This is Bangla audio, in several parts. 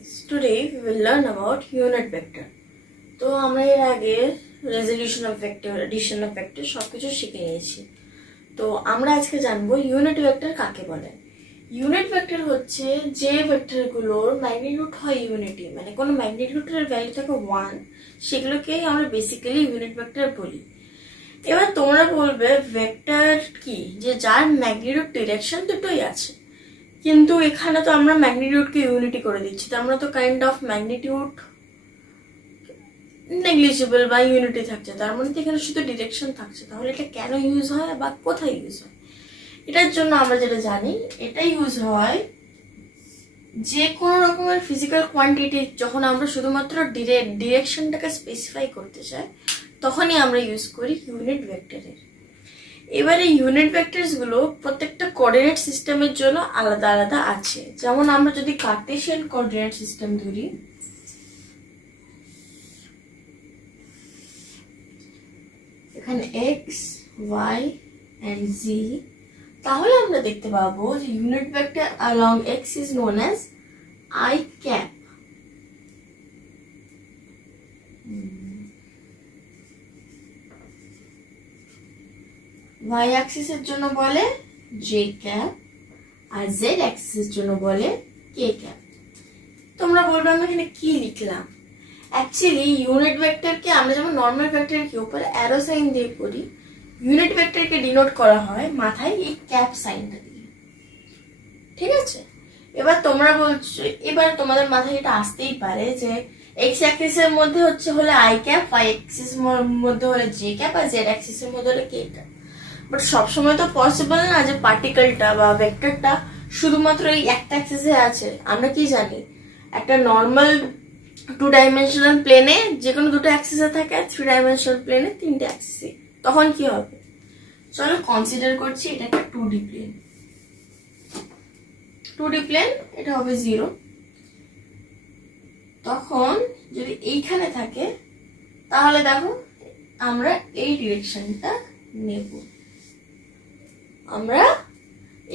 guys, today we will learn about unit vector. তো আমরা এর আগে resolution of vector, edition of vector সবকিছু শিখে নিয়েছি। তো আমরা আজকে জানবো ইউনিট ভেক্টর কাকে বলে। ইউনিট ভেক্টর হচ্ছে যে ভেক্টরগুলোর ম্যাগনিটিউড হয় ইউনিটি, মানে কোনো ম্যাগনিটিউডের ভ্যালু থাকে 1, সেগুলোকেই আমরা বেসিক্যালি ইউনিট ভেক্টর বলি। এবার তোমরা বলবে ভেক্টর কি, যে যার ম্যাগনিটিউড ডিরেকশন দুটোই আছে, কিন্তু এখানে তো আমরা ম্যাগনিটিউডকে ইউনিটি করে দিচ্ছি, তো আমরা তো কাইন্ড অফ ম্যাগনিটিউড নেগলিজিবল বা ইউনিটি থাকছে, তার মানে তো এখানে শুধু ডিরেকশন থাকছে। তাহলে এটা কেন ইউজ হয় বা কোথায় ইউজ হয়? এটার জন্য আমরা যেটা জানি, এটা ইউজ হয় যে কোনো রকমের ফিজিক্যাল কোয়ান্টিটি যখন আমরা শুধুমাত্র ডিরেকশনটাকে স্পেসিফাই করতে চাই, তখনই আমরা ইউজ করি ইউনিট ভেক্টরের। এবারে ইউনিট ভেক্টরস গুলো প্রত্যেকটা কোঅর্ডিনেট সিস্টেমের জন্য আলাদা আলাদা আছে। যেমন আমরা যদি কার্টেসিয়ান কোঅর্ডিনেট সিস্টেম ধরি, এখানে এক্স, ওয়াই এন্ড জি, তাহলে আমরা দেখতে পাবো যে unit vector along x is known as I cap। y axis এর জন্য বলে j cap আর z axis এর জন্য বলে k cap। তোমরা বলবে আমরা এখানে কি লিখলাম? অ্যাকচুয়ালি ইউনিট ভেক্টরকে আমরা যেমন নরমাল ভেক্টরকে উপরে অ্যারো সাইন দিয়ে করি, ইউনিট ভেক্টরকে ডিনোট করা হয় মাথায় এই ক্যাপ সাইনটা দিয়ে। ঠিক আছে, এবার তোমরা বলছো, এবার তোমাদের মাথায় এটা আসতেই পারে যে এক্স অ্যাক্সিস এর মধ্যে হলে আই ক্যাপ, ওয়াই অ্যাক্সিস এর মধ্যে হলে জে ক্যাপ আর জেড অ্যাক্সিস এর মধ্যে হলে কে ক্যাপ। বাট সবসময় তো পসিবল না যে পার্টিকেলটা বা ভেক্টরটা শুধুমাত্র এই একটা অ্যাক্সিসে আছে। আমরা কি জানি, একটা নর্মাল 2 ডাইমেনশনাল প্লেনে যে কোনো দুটো অ্যাক্সিসে থাকে, 3 ডাইমেনশনাল প্লেনে 3টে অ্যাক্সিসে, তখন কি হবে? চলো কনসিডার করছি এটা একটা 2D প্লেন। 2D প্লেন, এটা হবে 0। তখন যদি এইখানে থাকে তাহলে দেখো আমরা এই ডিরেকশনটা নেব। আমরা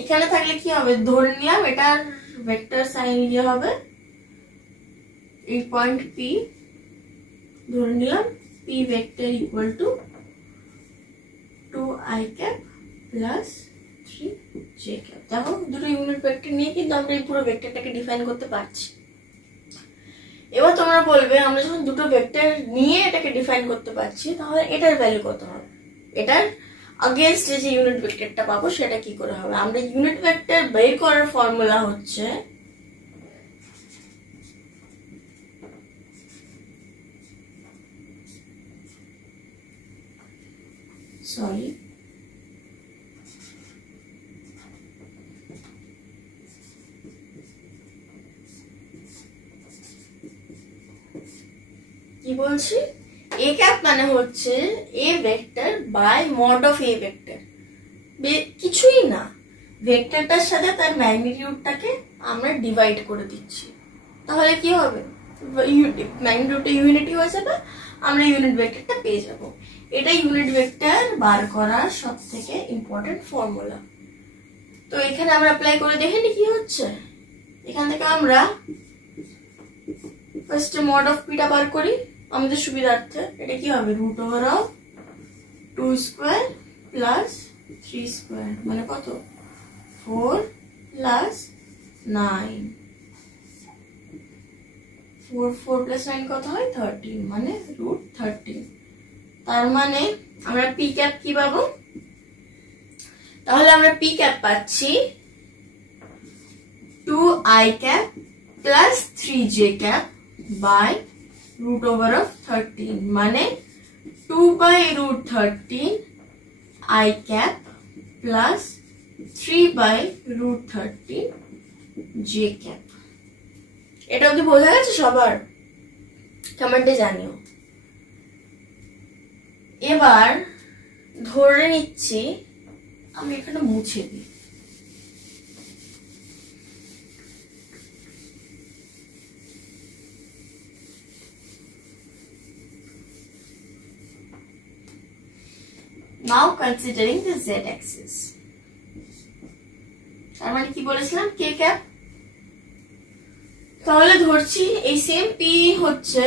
এখানে থাকলে কি হবে, ধরে নিলাম এটার ভেক্টর সাইন ইয়ে হবে এই পয়েন্ট পি, ধরে নিলাম P vector equal to 2i cap plus 3j cap। দেখো দুটো ইউনিট ভেক্টর নিয়ে কিন্তু আমরা এই পুরো ভেক্টরটাকে ডিফাইন করতে পারছি। এবার তোমরা বলবে আমরা যখন দুটো ভেক্টর নিয়ে এটাকে ডিফাইন করতে পারছি, তাহলে এটার ভ্যালু কত হবে? এটার अगेंस्ट যে ইউনিট ভেক্টরটা পাবো সেটা কি করে হবে? আমরা ইউনিট ভেক্টর বের করার ফর্মুলা হচ্ছে কি বলছি, এ ক্যাপ মানে হচ্ছে A vector by mod of A vector. কিছুই না, ভেক্টরটার সাথে তার ম্যাগনিটিউডটাকে আমরা ডিভাইড করে দিচ্ছি, তাহলে কি হবে? ম্যাগনিটিউডটা ইউনিটি হয়ে যাবে, আমরা ইউনিট ভেক্টরটা পেয়ে যাব। এটা ইউনিট ভেক্টর বার করার সবথেকে ইম্পর্টেন্ট ফর্মুলা। তো এখানে আমরা অ্যাপ্লাই করে দেখে নি কি হচ্ছে। এখান থেকে আমরা ফার্স্টে মড অফ পিটা বার করি আমাদের সুবিধার্থে। এটা কি হবে, root over of 2 square plus 3 square, মানে কত? 4 প্লাস 9। 4 প্লাস 9 কত হয়? 13, মানে রুট 13। তার মানে আমরা পি ক্যাপ কি পাবো? তাহলে আমরা পি ক্যাপ পাচ্ছি 2i cap plus 3j cap by root over of 13, মানে 2 by root 13 I cap plus 3 by root 13 j cap। এটা অবধি বোঝা গেছে সবার? কমেন্টে জানিও। এবার ধরে নিচ্ছি আমি এখানে মুছে দিই। Now considering the z axis, তার মানে কি বলেছিলাম, k cap তাহলে ধরছি এই সেম পি হচ্ছে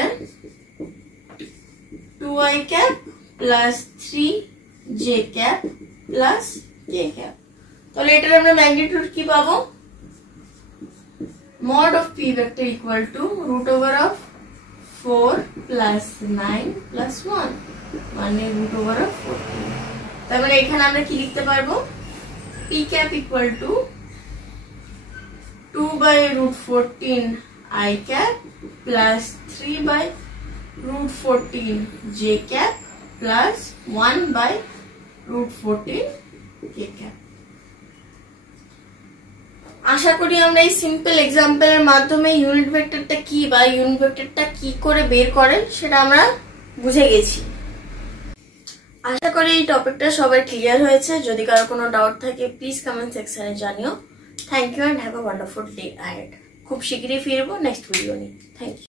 2i cap plus 3j cap plus k cap. তাহলে এটার আমরা ম্যাগনিটিউড কি পাবো? mod of p vector equal to root over of 4 plus 9 plus 1 মানে root over of 14। তার মানে এখানে আমরা কি লিখতে পারবো? p cap equal to 2 by root 14 I cap plus 3 by root 14 j cap plus 1 by root 14 k cap। আশা করি আমরা এই সিম্পল এক্সাম্পলের মাধ্যমে ইউনিট ভেক্টরটা কি বা ইউনিট ভেক্টরটা কি করে বের করে সেটা আমরা বুঝে গেছি। আশা করি এই টপিকটা সবার ক্লিয়ার হয়েছে। যদি কারো কোনো ডাউট থাকে প্লিজ কমেন্ট সেকশনে জানিও। Thank you and have a wonderful day ahead. খুব শীঘ্রই ফিরবো নেক্সট ভিডিও নিয়ে। Thank you.